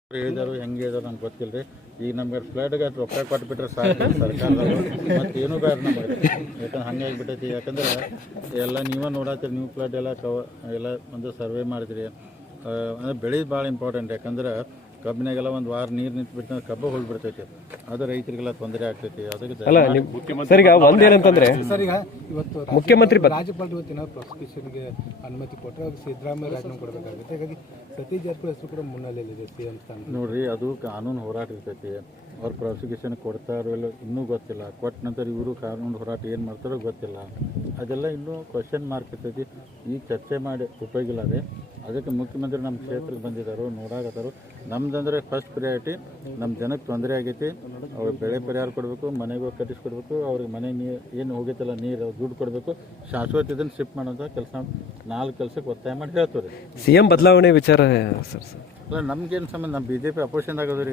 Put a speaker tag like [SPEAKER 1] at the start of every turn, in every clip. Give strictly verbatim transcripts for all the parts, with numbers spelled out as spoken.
[SPEAKER 1] ಹೇಳಿದಾರು ಹೆಂಗೆ ಹೇಳಿದಾರು ನಮ್ಗೆ ಗೊತ್ತಿಲ್ಲ ರೀ. ಈಗ ನಮ್ಗೆ ಫ್ಲಡ್ಗೆ ರೊಕ್ಕ ಕೊಟ್ಬಿಟ್ರೆ ಸಾಕು ಸರ್ಕಾರದವರು, ಮತ್ತು ಏನೂ ಬೇಡ ನಮಗೆ. ಯಾಕಂದ್ರೆ ಹಂಗೆ ಆಗಿಬಿಟ್ಟೈತಿ. ಯಾಕಂದ್ರೆ ಎಲ್ಲ ನೀವೇ ನೋಡತ್ತೀರಿ, ನೀವು ಫ್ಲಡ್ ಎಲ್ಲ ಕವ ಎಲ್ಲ ಒಂದು ಸರ್ವೆ ಮಾಡಿದ್ರಿ. ಅಂದರೆ ಬೆಳೆ ಭಾಳ ಇಂಪಾರ್ಟೆಂಟ್. ಯಾಕಂದ್ರೆ ಕಬ್ಬಿನಾಗೆಲ್ಲ ಒಂದು ವಾರ ನೀರು ನಿಂತುಬಿಟ್ಟು ಕಬ್ಬು ಹೋಗಿಬಿಡ್ತೈತಿ. ಅದು ರೈತರಿಗೆಲ್ಲ ತೊಂದರೆ ಆಗ್ತೈತಿ. ಅದಕ್ಕೆ
[SPEAKER 2] ಅಲ್ಲ ಸರ್, ಈಗ ಒಂದೇನಂತಂದ್ರೆ
[SPEAKER 3] ಸರ್, ಈಗ ಇವತ್ತು
[SPEAKER 2] ಮುಖ್ಯಮಂತ್ರಿ
[SPEAKER 3] ರಾಜ್ಯಪಾಲರು ಇವತ್ತಿನ ಪ್ರಾಸಿಕ್ಯೂಷನ್ಗೆ ಅನುಮತಿ ಕೊಟ್ಟರೆ ಅದು ಸಿದ್ದರಾಮಯ್ಯ ರಾಜೀನಾಮೆ ಕೊಡಬೇಕಾಗುತ್ತೆ. ಹಾಗಾಗಿ ಸತೀಶ್ ಜಾರಕಿಹೊಳಿ ಹೆಸರು ಕೂಡ ಮುನ್ನೆಲೆಯಲ್ಲಿದೆ ಸಿಎಂ ಸ್ಥಾನ.
[SPEAKER 1] ನೋಡ್ರಿ, ಅದು ಕಾನೂನು ಹೋರಾಟ ಇರ್ತೈತಿ. ಅವ್ರು ಪ್ರಾಸಿಕ್ಯೂಷನ್ ಕೊಡ್ತಾರೋ ಇಲ್ಲ ಇನ್ನೂ ಗೊತ್ತಿಲ್ಲ. ಕೊಟ್ಟ ನಂತರ ಇವರು ಕಾನೂನು ಹೋರಾಟ ಏನು ಮಾಡ್ತಾರೋ ಗೊತ್ತಿಲ್ಲ. ಅದೆಲ್ಲ ಇನ್ನೂ ಕ್ವಶನ್ ಮಾರ್ಕ್ ಇರ್ತೈತಿ. ಈಗ ಚರ್ಚೆ ಮಾಡಿ ಉಪಯೋಗಿಲ್ಲ ರೀ. ಅದಕ್ಕೆ ಮುಖ್ಯಮಂತ್ರಿ ನಮ್ಮ ಕ್ಷೇತ್ರಕ್ಕೆ ಬಂದಿದ್ದಾರೋ ನೋಡಾಕತ್ತಾರೋ. ನಮ್ದಂದ್ರೆ ಫಸ್ಟ್ ಪ್ರಿಯಾರಿಟಿ ನಮ್ಮ ಜನಕ್ಕೆ ತೊಂದರೆ ಆಗೈತಿ. ಅವ್ರ ಬೆಳೆ ಪರಿಹಾರ ಕೊಡಬೇಕು, ಮನೆಗೂ ಕಟ್ಟಿಸ್ಕೊಡ್ಬೇಕು, ಅವ್ರಿಗೆ ಮನೆ ನೀರು ಏನು ಹೋಗೈತಲ್ಲ ನೀರು ದುಡ್ಡು ಕೊಡಬೇಕು, ಶಾಶ್ವತ ಇದನ್ನು ಶಿಫ್ಟ್ ಮಾಡೋಂಥ ಕೆಲಸ ನಾಲ್ಕು ಕೆಲಸಕ್ಕೆ ಒತ್ತಾಯ ಮಾಡಿ ಹೇಳ್ತೀವಿ.
[SPEAKER 2] ಸಿ ಎಂ ಬದಲಾವಣೆ ವಿಚಾರ ಸರ್ ಸರ್
[SPEAKER 1] ಅಲ್ಲ, ನಮ್ಗೇನು ಸಂಬಂಧ? ನಮ್ಮ ಬಿ ಜೆ ಪಿ ಅಪೋಸಿಷನ್ ಆಗೋದ್ರಿ.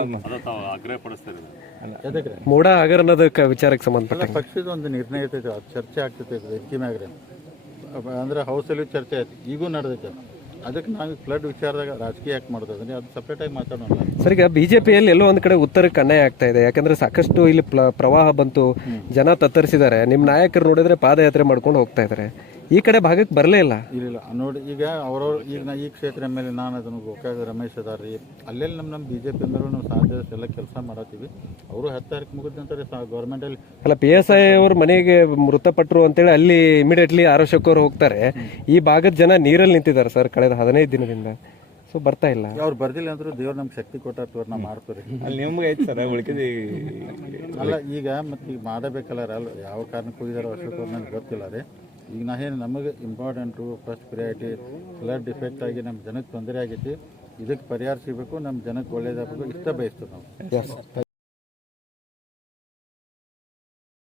[SPEAKER 1] ಎದಕ್ಕೆ
[SPEAKER 2] ಮೋಡ ಹಗರಣದ ವಿಚಾರಕ್ಕೆ ಸಂಬಂಧಪಟ್ಟ
[SPEAKER 1] ಪಕ್ಷದ ಒಂದು ನಿರ್ಣಯ ಇರ್ತೈತೆ, ಅದು ಚರ್ಚೆ ಆಗ್ತೈತೆ ವೆಂಕಿ ಮ್ಯಾಗ್ರೆ. ಅಂದ್ರೆ ಹೌಸಲ್ಲಿ ಚರ್ಚೆ ಆಯ್ತು, ಈಗೂ ನಡೆದೈತೆ. ಅದಕ್ಕೆ ನಾವು ಫ್ಲಡ್ ವಿಚಾರದಾಗ ರಾಜಕೀಯ ಯಾಕೆ ಮಾಡೋದಂದ್ರೆ ಅದು ಸಪ್ರೇಟಾಗಿ ಮಾತಾಡೋಣ.
[SPEAKER 2] ಸರ್, ಈಗ ಬಿಜೆಪಿಯಲ್ಲಿ ಎಲ್ಲೋ ಒಂದ್ ಕಡೆ ಉತ್ತರಕ್ಕೆ ಅನ್ಯಾಯ ಆಗ್ತಾ ಇದೆ. ಯಾಕಂದ್ರೆ ಸಾಕಷ್ಟು ಇಲ್ಲಿ ಪ್ರವಾಹ ಬಂತು, ಜನ ತತ್ತರಿಸಿದ್ದಾರೆ. ನಿಮ್ಮ ನಾಯಕರು ನೋಡಿದ್ರೆ ಪಾದಯಾತ್ರೆ ಮಾಡ್ಕೊಂಡು ಹೋಗ್ತಾ ಇದ್ದಾರೆ. ಈ ಕಡೆ ಭಾಗಕ್ಕೆ ಬರಲೇ ಇಲ್ಲ.
[SPEAKER 1] ಇಲ್ಲ ನೋಡಿ, ಈಗ ಅವ್ರವ್ರು ಈಗ ನಾ ಈ ಕ್ಷೇತ್ರ ಎಮ್ ಎಲ್ ಎ ನಾನು ಅದನ್ನು ಗೋಕಾಗ ರಮೇಶ್ ಅದಾರ ರೀ. ಅಲ್ಲೆಲ್ಲಿ ನಮ್ಮ ನಮ್ಮ ಬಿ ಜೆ ಪಿ ಮೇಲೆ ನಾವು ಸಾಧ್ಯ ಎಲ್ಲ ಕೆಲಸ ಮಾಡತ್ತೀವಿ. ಅವರು ಹತ್ತು ತಾರೀಕು ಮುಗಿದಂತಾರೆ ಗೌರ್ಮೆಂಟಲ್ಲಿ.
[SPEAKER 2] ಅಲ್ಲ, ಪಿ ಎಸ್ ಐ ಅವ್ರ ಮನೆಗೆ ಮೃತಪಟ್ಟರು ಅಂತೇಳಿ ಅಲ್ಲಿ ಇಮಿಡಿಯೇಟ್ಲಿ ಆರೋಗ್ಯಕ್ಕವ್ರು ಹೋಗ್ತಾರೆ. ಈ ಭಾಗದ ಜನ ನೀರಲ್ಲಿ ನಿಂತಿದ್ದಾರೆ ಸರ್ ಕಳೆದ ಹದಿನೈದು ದಿನದಿಂದ. ಸೊ ಬರ್ತಾ ಇಲ್ಲ.
[SPEAKER 1] ಅವ್ರು ಬರ್ದಿಲ್ಲ ಅಂದ್ರೂ ದೇವ್ರು ನಮ್ಗೆ ಶಕ್ತಿ ಕೊಟ್ಟಾರ, ನಾವು ಮಾಡ್ತೀವಿ.
[SPEAKER 4] ಅಲ್ಲಿ ನಿಮ್ಗೆ ಐತೆ ಸರ್ ಉಳ್ಕಿದ.
[SPEAKER 1] ಅಲ್ಲ, ಈಗ ಮತ್ತೆ ಈಗ ಮಾಡಬೇಕಲ್ಲ ಅಲ್ಲ, ಯಾವ ಕಾರಣಕ್ಕೆ ಹೋಗಿದಾರೋ ಅಷ್ಟೊತ್ತು ನನಗೆ ಗೊತ್ತಿಲ್ಲ ರೀ. ಈಗ ನಾ ಏನು ನಮಗೆ important first priority flood defect ಆಗಿ ನಮ್ಮ ಜನಕ್ಕೆ ತೊಂದರೆ ಆಗೈತಿ. ಇದಕ್ಕೆ ಪರಿಹಾರ ಸಿಗಬೇಕು, ನಮ್ಮ ಜನಕ್ಕೆ ಒಳ್ಳೇದಾಗಬೇಕು, ಇಷ್ಟ ಬಯಸ್ತೀವಿ ನಾವು.